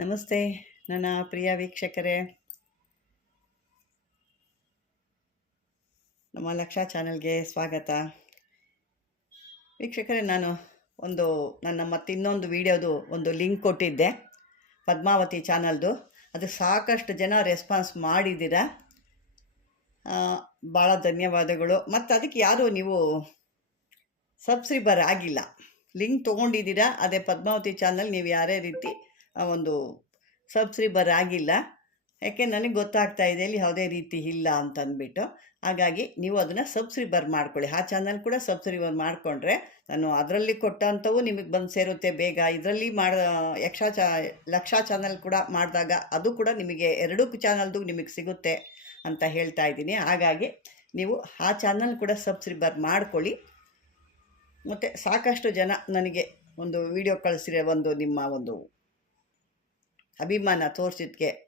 ನಮಸ್ತೆ, ನನ್ನ ಪ್ರಿಯ ವೀಕ್ಷಕರೇ. ನಮ್ಮ ಲಕ್ಷ ಚಾನಲ್ಗೆ ಸ್ವಾಗತ. ವೀಕ್ಷಕರೇ, ನಾನು ಒಂದು, ನನ್ನ ಮತ್ತಿನ್ನೊಂದು ವಿಡಿಯೋದು ಒಂದು ಲಿಂಕ್ ಕೊಟ್ಟಿದ್ದೆ, ಪದ್ಮಾವತಿ ಚಾನಲ್ದು. ಅದು ಸಾಕಷ್ಟು ಜನ ರೆಸ್ಪಾನ್ಸ್ ಮಾಡಿದ್ದೀರಾ? ಭಾಳ ಧನ್ಯವಾದಗಳು. ಮತ್ತು ಅದಕ್ಕೆ ಯಾರು ನೀವು ಸಬ್ಸ್ಕ್ರೈಬರ್ ಆಗಿಲ್ಲ. ಲಿಂಕ್ ತೊಗೊಂಡಿದ್ದೀರಾ? ಅದೇ ಪದ್ಮಾವತಿ ಚಾನಲ್, ನೀವು ಯಾರೇ ರೀತಿ ಒಂದು ಸಬ್ಸ್ಕ್ರೈಬರ್ ಆಗಿಲ್ಲ. ಯಾಕೆ ನನಗೆ ಗೊತ್ತಾಗ್ತಾ ಇದೆ, ಇಲ್ಲಿ ಯಾವುದೇ ರೀತಿ ಇಲ್ಲ ಅಂತ ಅಂದ್ಬಿಟ್ಟು. ಹಾಗಾಗಿ ನೀವು ಅದನ್ನು ಸಬ್ಸ್ಕ್ರೈಬರ್ ಮಾಡ್ಕೊಳ್ಳಿ. ಆ ಚಾನಲ್ ಕೂಡ ಸಬ್ಸ್ಕ್ರೈಬರ್ ಮಾಡಿಕೊಂಡ್ರೆ ನಾನು ಅದರಲ್ಲಿ ಕೊಟ್ಟಂಥವು ನಿಮಗೆ ಬಂದು ಸೇರುತ್ತೆ. ಬೇಗ ಇದರಲ್ಲಿ ಮಾಡ, ಯಕ್ಷ ಚಾ, ಲಕ್ಷ ಚಾನಲ್ ಕೂಡ ಮಾಡಿದಾಗ ಅದು ಕೂಡ ನಿಮಗೆ ಎರಡೂ ಚಾನಲ್ದು ನಿಮಗೆ ಸಿಗುತ್ತೆ ಅಂತ ಹೇಳ್ತಾ ಇದ್ದೀನಿ. ಹಾಗಾಗಿ ನೀವು ಆ ಚಾನಲ್ ಕೂಡ ಸಬ್ಸ್ಕ್ರೈಬರ್ ಮಾಡ್ಕೊಳ್ಳಿ. ಮತ್ತು ಸಾಕಷ್ಟು ಜನ ನನಗೆ ಒಂದು ವಿಡಿಯೋ ಕಳಿಸಿರೋ ಒಂದು ನಿಮ್ಮ ಒಂದು ಅಭಿಮಾನ ತೋರಿಸಿದ್ಕೆ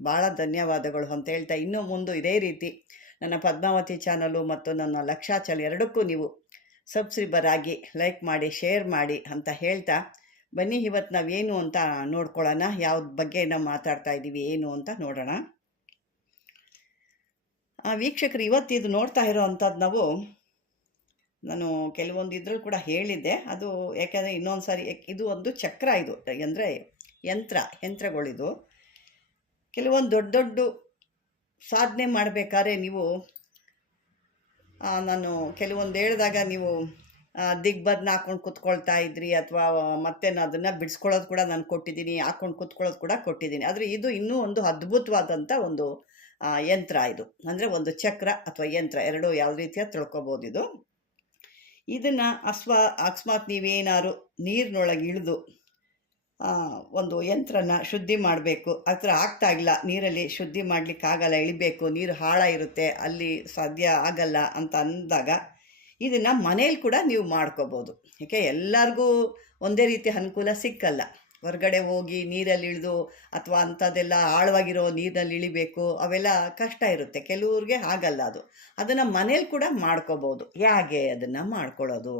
ಭಾಳ ಧನ್ಯವಾದಗಳು ಅಂತ ಹೇಳ್ತಾ ಇನ್ನೂ ಮುಂದೆ ಇದೇ ರೀತಿ ನನ್ನ ಪದ್ಮಾವತಿ ಚಾನಲು ಮತ್ತು ನನ್ನ ಲಕ್ಷಾಚಲ್ ಎರಡಕ್ಕೂ ನೀವು ಸಬ್ಸ್ಕ್ರೈಬರ್ ಆಗಿ ಲೈಕ್ ಮಾಡಿ, ಶೇರ್ ಮಾಡಿ ಅಂತ ಹೇಳ್ತಾ ಬನ್ನಿ, ಇವತ್ತು ನಾವೇನು ಅಂತ ನೋಡ್ಕೊಳ್ಳೋಣ. ಯಾವ್ದು ಬಗ್ಗೆ ನಾವು ಮಾತಾಡ್ತಾ ಇದ್ದೀವಿ, ಏನು ಅಂತ ನೋಡೋಣ. ಆ, ವೀಕ್ಷಕರು ಇವತ್ತು ಇದು ನೋಡ್ತಾ ಇರೋ ಅಂಥದ್ದು ನಾವು ನಾನು ಕೆಲವೊಂದು ಇದ್ರಲ್ಲಿ ಕೂಡ ಹೇಳಿದ್ದೆ. ಅದು ಯಾಕೆಂದರೆ ಇನ್ನೊಂದು ಸಾರಿ ಇದು ಒಂದು ಚಕ್ರ ಇದು. ಅಂದರೆ ಯಂತ್ರ, ಯಂತ್ರಗಳಿದು. ಕೆಲವೊಂದು ದೊಡ್ಡ ದೊಡ್ಡ ಸಾಧನೆ ಮಾಡಬೇಕಾದ್ರೆ ನೀವು ನಾನು ಕೆಲವೊಂದು ಹೇಳಿದಾಗ ನೀವು ದಿಗ್ಬದ್ನ ಹಾಕೊಂಡು ಕುತ್ಕೊಳ್ತಾ ಇದ್ರಿ ಅಥವಾ ಮತ್ತೆ ನಾನು ಅದನ್ನು ಬಿಡಿಸ್ಕೊಳ್ಳೋದು ಕೂಡ ನಾನು ಕೊಟ್ಟಿದ್ದೀನಿ, ಹಾಕೊಂಡು ಕುತ್ಕೊಳ್ಳೋದು ಕೂಡ ಕೊಟ್ಟಿದ್ದೀನಿ. ಆದರೆ ಇದು ಇನ್ನೂ ಒಂದು ಅದ್ಭುತವಾದಂಥ ಒಂದು ಯಂತ್ರ ಇದು. ಅಂದರೆ ಒಂದು ಚಕ್ರ ಅಥವಾ ಯಂತ್ರ, ಎರಡೂ ಯಾವ ರೀತಿಯ ತಿಳ್ಕೊಬೋದು ಇದು. ಇದನ್ನು ಅಸ್ವಾ, ಅಕಸ್ಮಾತ್ ನೀವೇನಾದ್ರು ನೀರಿನೊಳಗೆ ಇಳಿದು ಒಂದು ಯಂತ್ರನ ಶುದ್ಧಿ ಮಾಡಬೇಕು. ಆ ಥರ ಆಗ್ತಾ ಇಲ್ಲ. ನೀರಲ್ಲಿ ಶುದ್ಧಿ ಮಾಡಲಿಕ್ಕಾಗಲ್ಲ. ಇಳಿಬೇಕು. ನೀರು ಹಾಳ ಇರುತ್ತೆ. ಅಲ್ಲಿ ಸಾಧ್ಯ ಆಗಲ್ಲ ಅಂತ ಅಂದಾಗ ಇದನ್ನು ಮನೇಲಿ ಕೂಡ ನೀವು ಮಾಡ್ಕೋಬೋದು. ಯಾಕೆ? ಎಲ್ಲರಿಗೂ ಒಂದೇ ರೀತಿ ಅನುಕೂಲ ಸಿಕ್ಕಲ್ಲ. ಹೊರಗಡೆ ಹೋಗಿ ನೀರಲ್ಲಿ ಇಳಿದು ಅಥವಾ ಅಂಥದ್ದೆಲ್ಲ ಆಳವಾಗಿರೋ ನೀರಲ್ಲಿ ಇಳಿಬೇಕು. ಅವೆಲ್ಲ ಕಷ್ಟ ಇರುತ್ತೆ. ಕೆಲವ್ರಿಗೆ ಆಗಲ್ಲ ಅದು. ಅದನ್ನು ಮನೇಲಿ ಕೂಡ ಮಾಡ್ಕೋಬೋದು. ಹೇಗೆ ಅದನ್ನು ಮಾಡ್ಕೊಳ್ಳೋದು?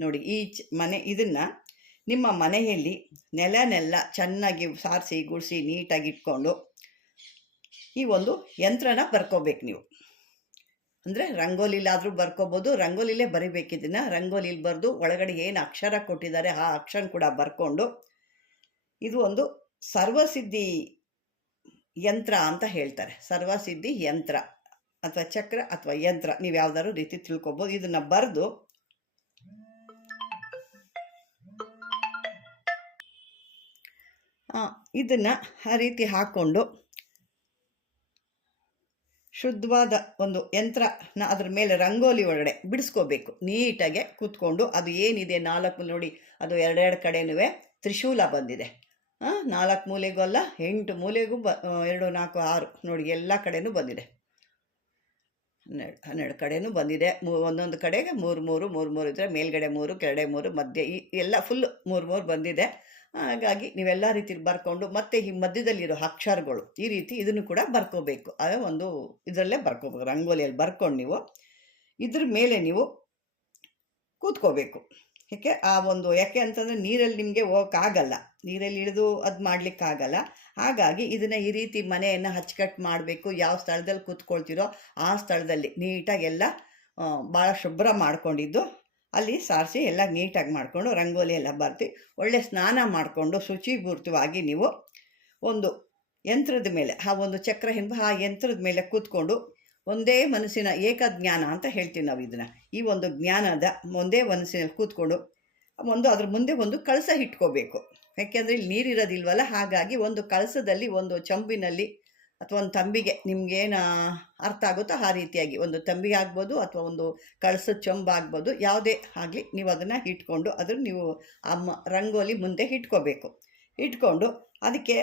ನೋಡಿ, ಈ ಮನೆ ಇದನ್ನು ನಿಮ್ಮ ಮನೆಯಲ್ಲಿ ನೆಲನೆಲ್ಲ ಚೆನ್ನಾಗಿ ಸಾರಿಸಿ, ಗುಡಿಸಿ, ನೀಟಾಗಿ ಇಟ್ಕೊಂಡು ಈ ಒಂದು ಯಂತ್ರನ ಬರ್ಕೋಬೇಕು ನೀವು. ಅಂದರೆ ರಂಗೋಲಿಲಾದರೂ ಬರ್ಕೋಬೋದು, ರಂಗೋಲಿಲೇ ಬರಿಬೇಕು ಇದನ್ನು ರಂಗೋಲಿಲಿ ಬರೆದು ಒಳಗಡೆ ಏನು ಅಕ್ಷರ ಕೊಟ್ಟಿದ್ದಾರೆ ಆ ಅಕ್ಷರ ಕೂಡ ಬರ್ಕೊಂಡು ಇದು ಒಂದು ಸರ್ವಸಿದ್ಧಿ ಯಂತ್ರ ಅಂತ ಹೇಳ್ತಾರೆ. ಸರ್ವಸಿದ್ಧಿ ಯಂತ್ರ ಅಥವಾ ಚಕ್ರ ಅಥವಾ ಯಂತ್ರ, ನೀವು ಯಾವ್ದಾದ್ರು ರೀತಿ ತಿಳ್ಕೊಬೋದು. ಇದನ್ನು ಬರೆದು ಇದನ್ನು ಆ ರೀತಿ ಹಾಕ್ಕೊಂಡು ಶುದ್ಧವಾದ ಒಂದು ಯಂತ್ರನ ಅದ್ರ ಮೇಲೆ ರಂಗೋಲಿ ಒಳಗಡೆ ಬಿಡಿಸ್ಕೋಬೇಕು. ನೀಟಾಗೆ ಕೂತ್ಕೊಂಡು ಅದು ಏನಿದೆ ನಾಲ್ಕು ನೋಡಿ, ಅದು ಎರಡೆರಡು ಕಡೆನೂ ತ್ರಿಶೂಲ ಬಂದಿದೆ. ನಾಲ್ಕು ಮೂಲೆಗೂ ಅಲ್ಲ, ಎಂಟು ಮೂಲೆಗೂ ಬ ಎರಡು, ನಾಲ್ಕು, ಆರು ನೋಡಿ ಎಲ್ಲ ಕಡೆನೂ ಬಂದಿದೆ. ಹನ್ನೆರಡು ಹನ್ನೆರಡು ಕಡೆನೂ ಬಂದಿದೆ. ಮೂ, ಒಂದೊಂದು ಕಡೆಗೆ ಮೂರು ಮೂರು ಮೂರು ಮೂರು ಇದ್ದರೆ ಮೇಲ್ಗಡೆ ಮೂರು, ಕೆಳಗಡೆ ಮೂರು, ಮಧ್ಯೆ ಈ ಎಲ್ಲ ಫುಲ್ ಮೂರು ಮೂರು ಬಂದಿದೆ. ಹಾಗಾಗಿ ನೀವೆಲ್ಲ ರೀತಿಲಿ ಬರ್ಕೊಂಡು ಮತ್ತೆ ಈ ಮಧ್ಯದಲ್ಲಿರೋ ಅಕ್ಷರಗಳು ಈ ರೀತಿ ಇದನ್ನು ಕೂಡ ಬರ್ಕೋಬೇಕು. ಅದೇ ಒಂದು ಇದರಲ್ಲೇ ಬರ್ಕೋಬೇಕು. ರಂಗೋಲಿಯಲ್ಲಿ ಬರ್ಕೊಂಡು ನೀವು ಇದ್ರ ಮೇಲೆ ನೀವು ಕೂತ್ಕೋಬೇಕು. ಯಾಕೆ ಆ ಒಂದು ಯಾಕೆ ಅಂತಂದರೆ ನೀರಲ್ಲಿ ನಿಮಗೆ ಹೋಗೋಕ್ಕಾಗಲ್ಲ. ನೀರಲ್ಲಿ ಇಳಿದು ಅದು ಮಾಡಲಿಕ್ಕಾಗಲ್ಲ. ಹಾಗಾಗಿ ಇದನ್ನು ಈ ರೀತಿ ಮನೆಯನ್ನು ಅಚ್ಚುಕಟ್ಟು ಮಾಡಬೇಕು. ಯಾವ ಸ್ಥಳದಲ್ಲಿ ಕೂತ್ಕೊಳ್ತೀರೋ ಆ ಸ್ಥಳದಲ್ಲಿ ನೀಟಾಗಿ ಎಲ್ಲ ಭಾಳ ಶುಭ್ರ ಮಾಡ್ಕೊಂಡಿದ್ದು ಅಲ್ಲಿ ಸಾರಿಸಿ ಎಲ್ಲ ನೀಟಾಗಿ ಮಾಡಿಕೊಂಡು ರಂಗೋಲಿ ಎಲ್ಲ ಬರ್ತಿ ಒಳ್ಳೆ ಸ್ನಾನ ಮಾಡಿಕೊಂಡು ಶುಚಿಪೂರ್ತಿವಾಗಿ ನೀವು ಒಂದು ಯಂತ್ರದ ಮೇಲೆ, ಆ ಒಂದು ಚಕ್ರ ಹಿಂಬ, ಆ ಯಂತ್ರದ ಮೇಲೆ ಕೂತ್ಕೊಂಡು ಒಂದೇ ಮನಸ್ಸಿನ ಏಕಜ್ಞಾನ ಅಂತ ಹೇಳ್ತೀವಿ ನಾವು ಇದನ್ನು. ಈ ಒಂದು ಜ್ಞಾನದ ಒಂದೇ ಮನಸ್ಸಿನಲ್ಲಿ ಕೂತ್ಕೊಂಡು ಒಂದು ಅದ್ರ ಮುಂದೆ ಒಂದು ಕಳಸ ಇಟ್ಕೋಬೇಕು. ಯಾಕೆಂದರೆ ಇಲ್ಲಿ ನೀರಿರೋದಿಲ್ವಲ್ಲ, ಹಾಗಾಗಿ ಒಂದು ಕಳಸದಲ್ಲಿ, ಒಂದು ಚಂಬಿನಲ್ಲಿ ಅಥವಾ ಒಂದು ತಂಬಿಗೆ ನಿಮ್ಗೇನು ಅರ್ಥ ಆಗುತ್ತೋ ಆ ರೀತಿಯಾಗಿ. ಒಂದು ತಂಬಿಗೆ ಆಗ್ಬೋದು ಅಥವಾ ಒಂದು ಕಳಸದ ಚೊಂಬ ಆಗ್ಬೋದು, ಯಾವುದೇ ಆಗಲಿ ನೀವು ಅದನ್ನು ಇಟ್ಕೊಂಡು ಅದನ್ನು ನೀವು ಅಮ್ಮ ರಂಗೋಲಿ ಮುಂದೆ ಇಟ್ಕೋಬೇಕು. ಇಟ್ಕೊಂಡು ಅದಕ್ಕೆ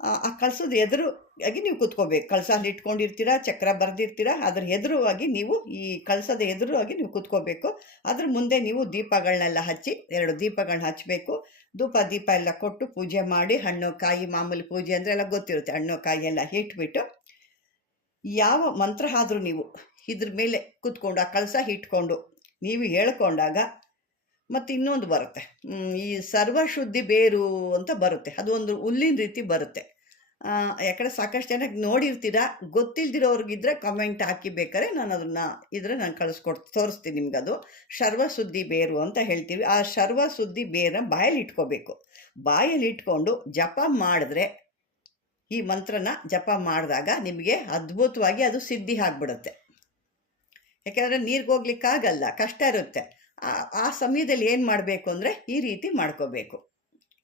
ಆ ಆ ಕಳಸದ ಎದುರು ಆಗಿ ನೀವು ಕೂತ್ಕೋಬೇಕು. ಕಳಸ ಅಲ್ಲಿ ಇಟ್ಕೊಂಡಿರ್ತೀರ, ಚಕ್ರ ಬರೆದಿರ್ತೀರ, ಅದ್ರ ಎದುರುವಾಗಿ ನೀವು ಈ ಕಳಸದ ಎದುರುವಾಗಿ ನೀವು ಕೂತ್ಕೋಬೇಕು. ಅದ್ರ ಮುಂದೆ ನೀವು ದೀಪಗಳನ್ನೆಲ್ಲ ಹಚ್ಚಿ, ಎರಡು ದೀಪಗಳನ್ನ ಹಚ್ಚಬೇಕು ಧೂಪ ದೀಪ ಎಲ್ಲ ಕೊಟ್ಟು ಪೂಜೆ ಮಾಡಿ ಹಣ್ಣು ಕಾಯಿ ಮಾಮೂಲಿ ಪೂಜೆ ಅಂದರೆ ಎಲ್ಲ ಗೊತ್ತಿರುತ್ತೆ. ಹಣ್ಣು ಕಾಯಿ ಎಲ್ಲ ಇಟ್ಬಿಟ್ಟು ಯಾವ ಮಂತ್ರ ಆದರೂ ನೀವು ಇದ್ರ ಮೇಲೆ ಕೂತ್ಕೊಂಡು ಆ ಕಲಸ ಇಟ್ಕೊಂಡು ನೀವು ಹೇಳ್ಕೊಂಡಾಗ ಮತ್ತು ಇನ್ನೊಂದು ಬರುತ್ತೆ. ಈ ಸರ್ವಶುದ್ಧಿ ಬೇರು ಅಂತ ಬರುತ್ತೆ. ಅದು ಒಂದು ಹುಲ್ಲಿನ ರೀತಿ ಬರುತ್ತೆ. ಯಾಕಂದ್ರೆ ಸಾಕಷ್ಟು ಜನಕ್ಕೆ ನೋಡಿರ್ತೀರಾ? ಗೊತ್ತಿಲ್ದಿರೋರ್ಗಿದ್ರೆ ಕಮೆಂಟ್ ಹಾಕಿ ಬೇಕಾದ್ರೆ ನಾನು ಅದನ್ನು ಇದ್ರೆ ನಾನು ಕಳಿಸ್ಕೊಡ್, ತೋರಿಸ್ತೀನಿ ನಿಮ್ಗೆ ಅದು ಸರ್ವಸುದ್ದಿ ಬೇರು ಅಂತ ಹೇಳ್ತೀವಿ. ಆ ಸರ್ವಸುದ್ದಿ ಬೇರ ಬಾಯಲ್ಲಿ ಇಟ್ಕೋಬೇಕು. ಬಾಯಲ್ಲಿ ಇಟ್ಕೊಂಡು ಜಪ ಮಾಡಿದ್ರೆ, ಈ ಮಂತ್ರನ ಜಪ ಮಾಡಿದಾಗ ನಿಮಗೆ ಅದ್ಭುತವಾಗಿ ಅದು ಸಿದ್ಧಿ ಆಗ್ಬಿಡುತ್ತೆ. ಯಾಕೆಂದರೆ ನೀರಿಗೆ ಹೋಗ್ಲಿಕ್ಕಾಗಲ್ಲ ಕಷ್ಟ ಇರುತ್ತೆ. ಆ- ಸಮಯದಲ್ಲಿ ಏನು ಮಾಡಬೇಕು ಅಂದರೆ ಈ ರೀತಿ ಮಾಡ್ಕೋಬೇಕು.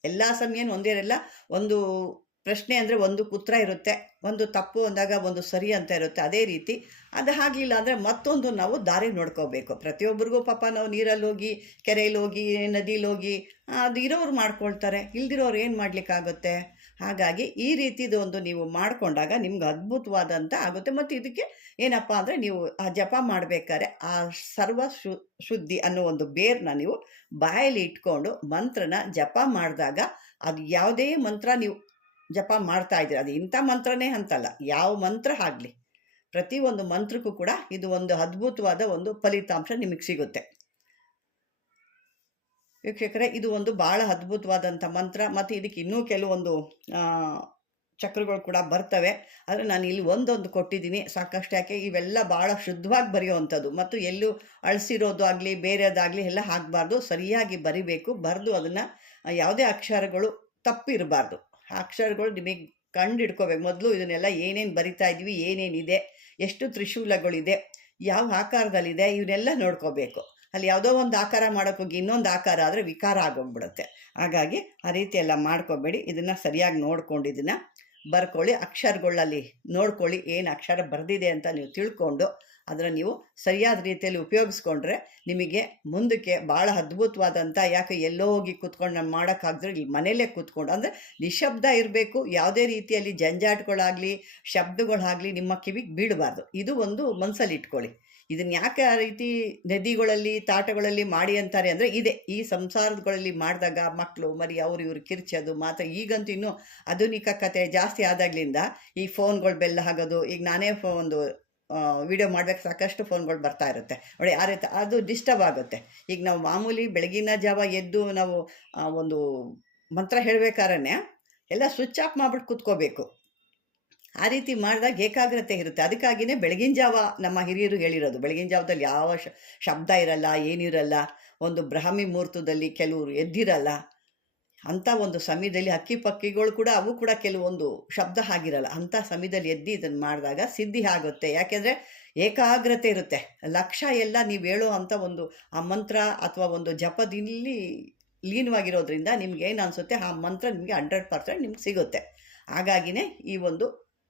ಎಲ್ಲ ಸಮಯನೂ ಒಂದೇ ಒಂದು ಪ್ರಶ್ನೆ ಅಂದರೆ ಒಂದು ಉತ್ತರ ಇರುತ್ತೆ, ಒಂದು ತಪ್ಪು ಅಂದಾಗ ಒಂದು ಸರಿ ಅಂತ ಇರುತ್ತೆ, ಅದೇ ರೀತಿ ಅದು ಹಾಗಿಲ್ಲ ಅಂದರೆ ಮತ್ತೊಂದು ನಾವು ದಾರಿ ನೋಡ್ಕೋಬೇಕು. ಪ್ರತಿಯೊಬ್ಬರಿಗೂ ಪಾಪ ನಾವು ನೀರಲ್ಲಿ ಹೋಗಿ, ಕೆರೆಯಲ್ಲಿ ಹೋಗಿ ನದಿಲಿ ಹೋಗಿ, ಅದು ಇರೋರು ಮಾಡ್ಕೊಳ್ತಾರೆ, ಇಲ್ದಿರೋರು ಏನು ಮಾಡಲಿಕ್ಕಾಗುತ್ತೆ ಹಾಗಾಗಿ ಈ ರೀತಿದು ಒಂದು ನೀವು ಮಾಡಿಕೊಂಡಾಗ ನಿಮ್ಗೆ ಅದ್ಭುತವಾದಂಥ ಆಗುತ್ತೆ. ಮತ್ತು ಇದಕ್ಕೆ ಏನಪ್ಪ ಅಂದರೆ ನೀವು ಆ ಜಪ ಮಾಡಬೇಕಾದ್ರೆ ಆ ಸರ್ವ ಶು, ಶುದ್ಧಿ ಅನ್ನೋ ಒಂದು ಬೇರ್ನ ನೀವು ಬಾಯಲ್ಲಿ ಇಟ್ಕೊಂಡು ಮಂತ್ರನ ಜಪ ಮಾಡಿದಾಗ ಅದು ಯಾವುದೇ ಮಂತ್ರ ನೀವು ಜಪ ಮಾಡ್ತಾ ಇದ್ದೀರ. ಅದು ಇಂಥ ಮಂತ್ರನೇ ಅಂತಲ್ಲ. ಯಾವ ಮಂತ್ರ ಆಗಲಿ. ಪ್ರತಿಯೊಂದು ಮಂತ್ರಕ್ಕೂ ಕೂಡ ಇದು ಒಂದು ಅದ್ಭುತವಾದ ಒಂದು ಫಲಿತಾಂಶ ನಿಮಗೆ ಸಿಗುತ್ತೆ. ವೀಕ್ಷಕರೇ, ಇದು ಒಂದು ಭಾಳ ಅದ್ಭುತವಾದಂಥ ಮಂತ್ರ. ಮತ್ತು ಇದಕ್ಕೆ ಇನ್ನೂ ಕೆಲವೊಂದು ಚಕ್ರಗಳು ಕೂಡ ಬರ್ತವೆ. ಆದರೆ ನಾನು ಇಲ್ಲಿ ಒಂದೊಂದು ಕೊಟ್ಟಿದ್ದೀನಿ. ಸಾಕಷ್ಟು ಯಾಕೆ? ಇವೆಲ್ಲ ಭಾಳ ಶುದ್ಧವಾಗಿ ಬರೆಯುವಂಥದ್ದು. ಮತ್ತು ಎಲ್ಲೂ ಅಳಿಸಿರೋದು ಆಗಲಿ, ಬೇರೆದಾಗಲಿ ಎಲ್ಲ ಹಾಕಬಾರ್ದು. ಸರಿಯಾಗಿ ಬರಿಬೇಕು. ಬರೆದು ಅದನ್ನು ಯಾವುದೇ ಅಕ್ಷರಗಳು ತಪ್ಪಿರಬಾರ್ದು. ಅಕ್ಷರಗಳು ನಿಮಗೆ ಕಂಡು ಹಿಡ್ಕೋಬೇಕು ಮೊದಲು ಇದನ್ನೆಲ್ಲ ಏನೇನು ಬರಿತಾ ಇದ್ವಿ, ಏನೇನಿದೆ, ಎಷ್ಟು ತ್ರಿಶೂಲಗಳಿದೆ, ಯಾವ ಆಕಾರದಲ್ಲಿದೆ ಇವನ್ನೆಲ್ಲ ನೋಡ್ಕೋಬೇಕು. ಅಲ್ಲಿ ಯಾವುದೋ ಒಂದು ಆಕಾರ ಮಾಡೋಕ್ಕೋಗಿ ಇನ್ನೊಂದು ಆಕಾರ ಆದರೆ ವಿಕಾರ ಆಗೋಗ್ಬಿಡುತ್ತೆ. ಹಾಗಾಗಿ ಆ ರೀತಿ ಎಲ್ಲ ಮಾಡ್ಕೋಬೇಡಿ. ಇದನ್ನು ಸರಿಯಾಗಿ ನೋಡ್ಕೊಂಡು ಇದನ್ನು ಬರ್ಕೊಳ್ಳಿ. ಅಕ್ಷರಗಳಲ್ಲಿ ನೋಡ್ಕೊಳ್ಳಿ, ಏನು ಅಕ್ಷರ ಬರೆದಿದೆ ಅಂತ ನೀವು ತಿಳ್ಕೊಂಡು ಅದನ್ನು ನೀವು ಸರಿಯಾದ ರೀತಿಯಲ್ಲಿ ಉಪಯೋಗಿಸ್ಕೊಂಡ್ರೆ ನಿಮಗೆ ಮುಂದಕ್ಕೆ ಭಾಳ ಅದ್ಭುತವಾದಂಥ ಯಾಕೆ ಎಲ್ಲೋ ಹೋಗಿ ಕೂತ್ಕೊಂಡು ನಾನು ಮಾಡೋಕ್ಕಾಗದ್ರೆ ಇಲ್ಲಿ ಮನೇಲೇ ಕೂತ್ಕೊಂಡು, ಅಂದರೆ ನಿಶಬ್ದ ಇರಬೇಕು, ಯಾವುದೇ ರೀತಿಯಲ್ಲಿ ಜಂಜಾಟಗಳಾಗಲಿ, ಶಬ್ದಗಳಾಗಲಿ ನಿಮ್ಮ ಕಿವಿಗೆ ಬೀಳಬಾರ್ದು. ಇದು ಒಂದು ಮನಸ್ಸಲ್ಲಿ ಇಟ್ಕೊಳ್ಳಿ. ಇದನ್ನ ಯಾಕೆ ಆ ರೀತಿ ನದಿಗಳಲ್ಲಿ, ತಾಟಗಳಲ್ಲಿ ಮಾಡಿ ಅಂತಾರೆ ಅಂದರೆ ಇದೆ. ಈ ಸಂಸಾರಗಳಲ್ಲಿ ಮಾಡಿದಾಗ ಮಕ್ಕಳು ಮರಿ, ಅವ್ರು, ಇವ್ರು ಕಿರ್ಚೋದು, ಮಾತ್ರ ಈಗಂತೂ ಇನ್ನೂ ಆಧುನಿಕ ಕತೆ ಜಾಸ್ತಿ ಆದಾಗ್ಲಿಂದ ಈ ಫೋನ್ಗಳು ಬೆಲ್ಲ ಆಗೋದು ಈಗ ನಾನೇ ಒಂದು ವಿಡಿಯೋ ಮಾಡ್ಬೇಕು ಸಾಕಷ್ಟು ಫೋನ್ಗಳು ಬರ್ತಾ ಇರುತ್ತೆ. ನೋಡಿ, ಆ ರೀತಿ ಅದು ಡಿಸ್ಟರ್ಬ್ ಆಗುತ್ತೆ. ಈಗ ನಾವು ಮಾಮೂಲಿ ಬೆಳಗಿನ ಜಾವ ಎದ್ದು ನಾವು ಒಂದು ಮಂತ್ರ ಹೇಳಬೇಕಾದ್ರೆ ಎಲ್ಲ ಸ್ವಿಚ್ ಆಫ್ ಮಾಡ್ಬಿಟ್ಟು ಕೂತ್ಕೋಬೇಕು. ಆ ರೀತಿ ಮಾಡಿದಾಗ ಏಕಾಗ್ರತೆ ಇರುತ್ತೆ. ಅದಕ್ಕಾಗಿಯೇ ಬೆಳಗಿನ ಜಾವ ನಮ್ಮ ಹಿರಿಯರು ಹೇಳಿರೋದು. ಬೆಳಗಿನ ಜಾವದಲ್ಲಿ ಯಾವ ಶಬ್ದ ಇರಲ್ಲ, ಏನಿರಲ್ಲ, ಒಂದು ಬ್ರಾಹ್ಮಿ ಮುಹೂರ್ತದಲ್ಲಿ ಕೆಲವರು ಎದ್ದಿರಲ್ಲ ಅಂಥ ಒಂದು ಸಮಯದಲ್ಲಿ ಹಕ್ಕಿ ಪಕ್ಕಿಗಳು ಕೂಡ ಅವು ಕೂಡ ಕೆಲವೊಂದು ಶಬ್ದ ಆಗಿರಲ್ಲ. ಅಂಥ ಸಮಯದಲ್ಲಿ ಎದ್ದು ಇದನ್ನು ಮಾಡಿದಾಗ ಸಿದ್ಧಿ ಆಗುತ್ತೆ. ಯಾಕೆಂದರೆ ಏಕಾಗ್ರತೆ ಇರುತ್ತೆ. ಲಕ್ಷ್ಯ ಎಲ್ಲ ನೀವು ಹೇಳೋ ಅಂಥ ಒಂದು ಆ ಮಂತ್ರ ಅಥವಾ ಒಂದು ಜಪದಲ್ಲಿ ಲೀನವಾಗಿರೋದ್ರಿಂದ ನಿಮ್ಗೆ ಏನು ಅನಿಸುತ್ತೆ? ಆ ಮಂತ್ರ ನಿಮಗೆ ಹಂಡ್ರೆಡ್ ಪರ್ಸೆಂಟ್ ನಿಮ್ಗೆ ಸಿಗುತ್ತೆ. ಹಾಗಾಗಿನೇ ಈ ಒಂದು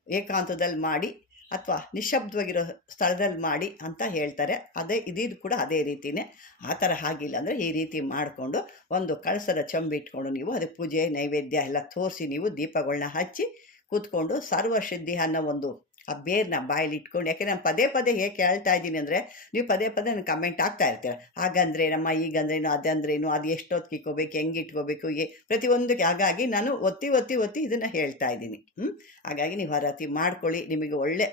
ಏಕಾಂತದಲ್ಲಿ ಮಾಡಿ ಅಥವಾ ನಿಶಬ್ದವಾಗಿರೋ ಸ್ಥಳದಲ್ಲಿ ಮಾಡಿ ಅಂತ ಹೇಳ್ತಾರೆ. ಅದೇ, ಇದಿದು ಕೂಡ ಅದೇ ರೀತಿಯೇ ಆ ಥರ ಆಗಿಲ್ಲ ಅಂದರೆ ಈ ರೀತಿ ಮಾಡಿಕೊಂಡು ಒಂದು ಕಳಸದ ಚಂಬಿಟ್ಕೊಂಡು ನೀವು ಅದಕ್ಕೆ ಪೂಜೆ, ನೈವೇದ್ಯ ಎಲ್ಲ ತೋರಿಸಿ ನೀವು ದೀಪಗಳನ್ನ ಹಚ್ಚಿ ಕೂತ್ಕೊಂಡು ಸರ್ವಸಿದ್ಧಿ ಅನ್ನೋ ಒಂದು ಆ ಬೇರ್ನ ಬಾಯಲ್ಲಿ ಇಟ್ಕೊಂಡು ಯಾಕೆ ನಾನು ಪದೇ ಪದೇ ಹೇಗೆ ಹೇಳ್ತಾ ಇದ್ದೀನಿ ಅಂದರೆ ನೀವು ಪದೇ ಪದೇ ನನಗೆ ಕಮೆಂಟ್ ಆಗ್ತಾ ಇರ್ತೀರ. ಹಾಗಂದ್ರೆ ನಮ್ಮ ಈಗಂದ್ರೇನು, ಅದಂದ್ರೇನು, ಅದು ಎಷ್ಟೊತ್ತಿಗೆ ಇಟ್ಕೋಬೇಕು, ಹೆಂಗೆ ಇಟ್ಕೋಬೇಕು ಏ ಪ್ರತಿಯೊಂದಕ್ಕೆ ಹಾಗಾಗಿ ನಾನು ಒತ್ತಿ ಒತ್ತಿ ಒತ್ತಿ ಇದನ್ನು ಹೇಳ್ತಾ ಇದ್ದೀನಿ. ಹ್ಞೂ ಹಾಗಾಗಿ ನೀವು ಆ ರೀತಿ ಮಾಡ್ಕೊಳ್ಳಿ, ನಿಮಗೆ ಒಳ್ಳೆ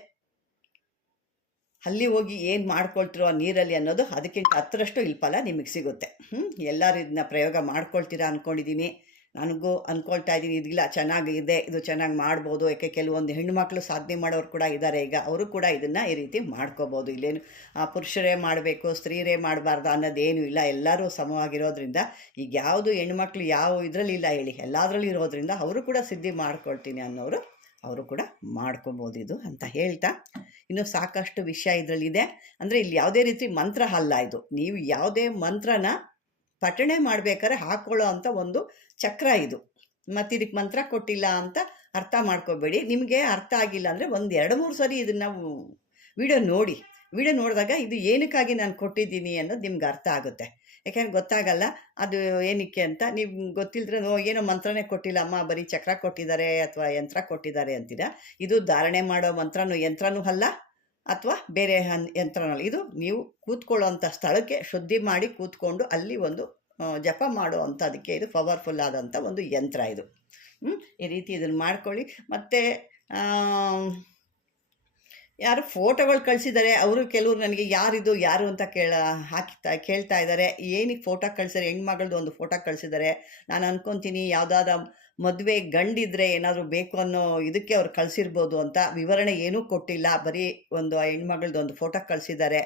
ಅಲ್ಲಿ ಹೋಗಿ ಏನು ಮಾಡ್ಕೊಳ್ತಿರೋ ನೀರಲ್ಲಿ ಅನ್ನೋದು ಅದಕ್ಕಿಂತ ಹತ್ತರಷ್ಟು ಇಲ್ಲಿ ಫಲ ನಿಮಗೆ ಸಿಗುತ್ತೆ. ಹ್ಞೂ ಎಲ್ಲರೂ ಇದನ್ನ ಪ್ರಯೋಗ ಮಾಡ್ಕೊಳ್ತೀರಾ ಅಂದ್ಕೊಂಡಿದ್ದೀನಿ ನನಗೂ ಅಂದ್ಕೊಳ್ತಾ ಇದ್ದೀನಿ ಇದಿಲ್ಲ ಚೆನ್ನಾಗಿದೆ ಇದು ಚೆನ್ನಾಗಿ ಮಾಡ್ಬೋದು. ಯಾಕೆ ಕೆಲವೊಂದು ಹೆಣ್ಣುಮಕ್ಳು ಸಾಧನೆ ಮಾಡೋರು ಕೂಡ ಇದ್ದಾರೆ ಈಗ ಅವರು ಕೂಡ ಇದನ್ನು ಈ ರೀತಿ ಮಾಡ್ಕೋಬೋದು. ಇಲ್ಲೇನು ಆ, ಪುರುಷರೇ ಮಾಡಬೇಕು ಸ್ತ್ರೀರೇ ಮಾಡಬಾರ್ದು ಅನ್ನೋದೇನು ಇಲ್ಲ. ಎಲ್ಲರೂ ಸಮವಾಗಿರೋದ್ರಿಂದ ಈಗ ಯಾವುದು ಹೆಣ್ಮಕ್ಳು ಯಾವ ಇದರಲ್ಲಿ ಇಲ್ಲ ಹೇಳಿ ಎಲ್ಲದರಲ್ಲೂ ಇರೋದ್ರಿಂದ ಅವರು ಕೂಡ ಸಿದ್ಧಿ ಮಾಡ್ಕೊಳ್ತೀನಿ ಅನ್ನೋರು ಅವರು ಕೂಡ ಮಾಡ್ಕೋಬೋದು ಇದು ಅಂತ ಹೇಳ್ತಾ ಇನ್ನು ಸಾಕಷ್ಟು ವಿಷಯ ಇದರಲ್ಲಿದೆ. ಅಂದರೆ ಇಲ್ಲಿ ಯಾವುದೇ ರೀತಿ ಮಂತ್ರ ಅಲ್ಲ ಇದು. ನೀವು ಯಾವುದೇ ಮಂತ್ರನ ಪಠಣೆ ಮಾಡ್ಬೇಕಾದ್ರೆ ಹಾಕ್ಕೊಳ್ಳೋ ಅಂಥ ಒಂದು ಚಕ್ರ ಇದು. ಮತ್ತು ಇದಕ್ಕೆ ಮಂತ್ರ ಕೊಟ್ಟಿಲ್ಲ ಅಂತ ಅರ್ಥ ಮಾಡ್ಕೋಬೇಡಿ. ನಿಮಗೆ ಅರ್ಥ ಆಗಿಲ್ಲ ಅಂದರೆ ಒಂದು ಎರಡು ಮೂರು ಸರಿ ಇದನ್ನು ವಿಡಿಯೋ ನೋಡಿ. ವಿಡಿಯೋ ನೋಡಿದಾಗ ಇದು ಏನಕ್ಕಾಗಿ ನಾನು ಕೊಟ್ಟಿದ್ದೀನಿ ಅನ್ನೋದು ನಿಮ್ಗೆ ಅರ್ಥ ಆಗುತ್ತೆ. ಯಾಕೆಂದ್ರೆ ಗೊತ್ತಾಗಲ್ಲ. ಅದು ಏನಕ್ಕೆ ಅಂತ. ನೀವು ಗೊತ್ತಿಲ್ಲದ್ರೆ ಏನೋ ಮಂತ್ರನೇ ಕೊಟ್ಟಿಲ್ಲ. ಅಮ್ಮ, ಬರೀ ಚಕ್ರ ಕೊಟ್ಟಿದ್ದಾರೆ ಅಥವಾ ಯಂತ್ರ ಕೊಟ್ಟಿದ್ದಾರೆ ಅಂತೀರಾ? ಇದು ಧಾರಣೆ ಮಾಡೋ ಮಂತ್ರನೂ, ಯಂತ್ರನೂ ಅಲ್ಲ. ಅಥವಾ ಬೇರೆ ಹನ್ ಇದು ನೀವು ಕೂತ್ಕೊಳ್ಳೋಂಥ ಸ್ಥಳಕ್ಕೆ ಶುದ್ಧಿ ಮಾಡಿ ಕೂತ್ಕೊಂಡು ಅಲ್ಲಿ ಒಂದು ಜಪ ಮಾಡೋ ಅದಕ್ಕೆ ಇದು ಪವರ್ಫುಲ್ ಆದಂಥ ಒಂದು ಯಂತ್ರ ಇದು? ಈ ರೀತಿ ಇದನ್ನು ಮಾಡ್ಕೊಳ್ಳಿ. ಮತ್ತು ಯಾರು ಫೋಟೋಗಳು ಕಳಿಸಿದ್ದಾರೆ ಅವರು ಕೆಲವರು ನನಗೆ ಯಾರಿದು, ಯಾರು ಅಂತ ಕೇಳ ಹಾಕಿತಾ ಕೇಳ್ತಾ ಇದ್ದಾರೆ ಏನಕ್ಕೆ ಫೋಟೋ ಕಳಿಸಿದ್ರೆ ಹೆಣ್ಮಗಳದ್ದು ಒಂದು ಫೋಟೋ ಕಳಿಸಿದ್ದಾರೆ ನಾನು ಅಂದ್ಕೊತೀನಿ ಯಾವುದಾದ ಮದುವೆ ಗಂಡಿದ್ರೆ ಏನಾದರೂ ಬೇಕು ಅನ್ನೋ ಇದಕ್ಕೆ ಅವ್ರು ಕಳಿಸಿರ್ಬೋದು ಅಂತ ವಿವರಣೆ ಏನೂ ಕೊಟ್ಟಿಲ್ಲ. ಬರೀ ಒಂದು ಆ ಹೆಣ್ಮಗಳದ್ದು ಒಂದು ಫೋಟೋ ಕಳಿಸಿದ್ದಾರೆ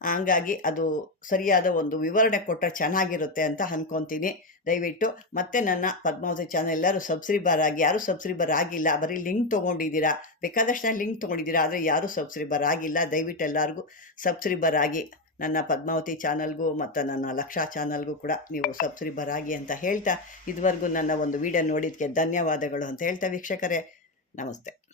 ಹಂಗಾಗಿ ಅದು ಸರಿಯಾದ ಒಂದು ವಿವರಣೆ ಕೊಟ್ಟರೆ ಚೆನ್ನಾಗಿರುತ್ತೆ ಅಂತ ಅನ್ಕೊತೀನಿ. ದಯವಿಟ್ಟು ಮತ್ತೆ ನನ್ನ ಪದ್ಮಾವತಿ ಚಾನಲ್ ಎಲ್ಲರೂ ಸಬ್ಸ್ಕ್ರೈಬರ್ ಆಗಿ, ಯಾರೂ ಸಬ್ಸ್ಕ್ರೈಬರ್ ಆಗಿಲ್ಲ, ಬರೀ ಲಿಂಕ್ ತೊಗೊಂಡಿದ್ದೀರಾ? ಬೇಕಾದಷ್ಟು ಲಿಂಕ್ ತೊಗೊಂಡಿದ್ದೀರಾ? ಆದರೆ ಯಾರೂ ಸಬ್ಸ್ಕ್ರೈಬರ್ ಆಗಿಲ್ಲ. ದಯವಿಟ್ಟು ಎಲ್ಲರಿಗೂ ಸಬ್ಸ್ಕ್ರೈಬರ್ ಆಗಿ, ನನ್ನ ಪದ್ಮಾವತಿ ಚಾನಲ್ಗೂ ಮತ್ತು ನನ್ನ ಲಕ್ಷಾ ಚಾನಲ್ಗೂ ಕೂಡ ನೀವು ಸಬ್ಸ್ಕ್ರೈಬರ್ ಆಗಿ ಅಂತ ಹೇಳ್ತಾ ಇದುವರೆಗೂ ನನ್ನ ಒಂದು ವಿಡಿಯೋ ನೋಡಿದ್ದಕ್ಕೆ ಧನ್ಯವಾದಗಳು ಅಂತ ಹೇಳ್ತಾ ವೀಕ್ಷಕರೇ. ನಮಸ್ತೆ.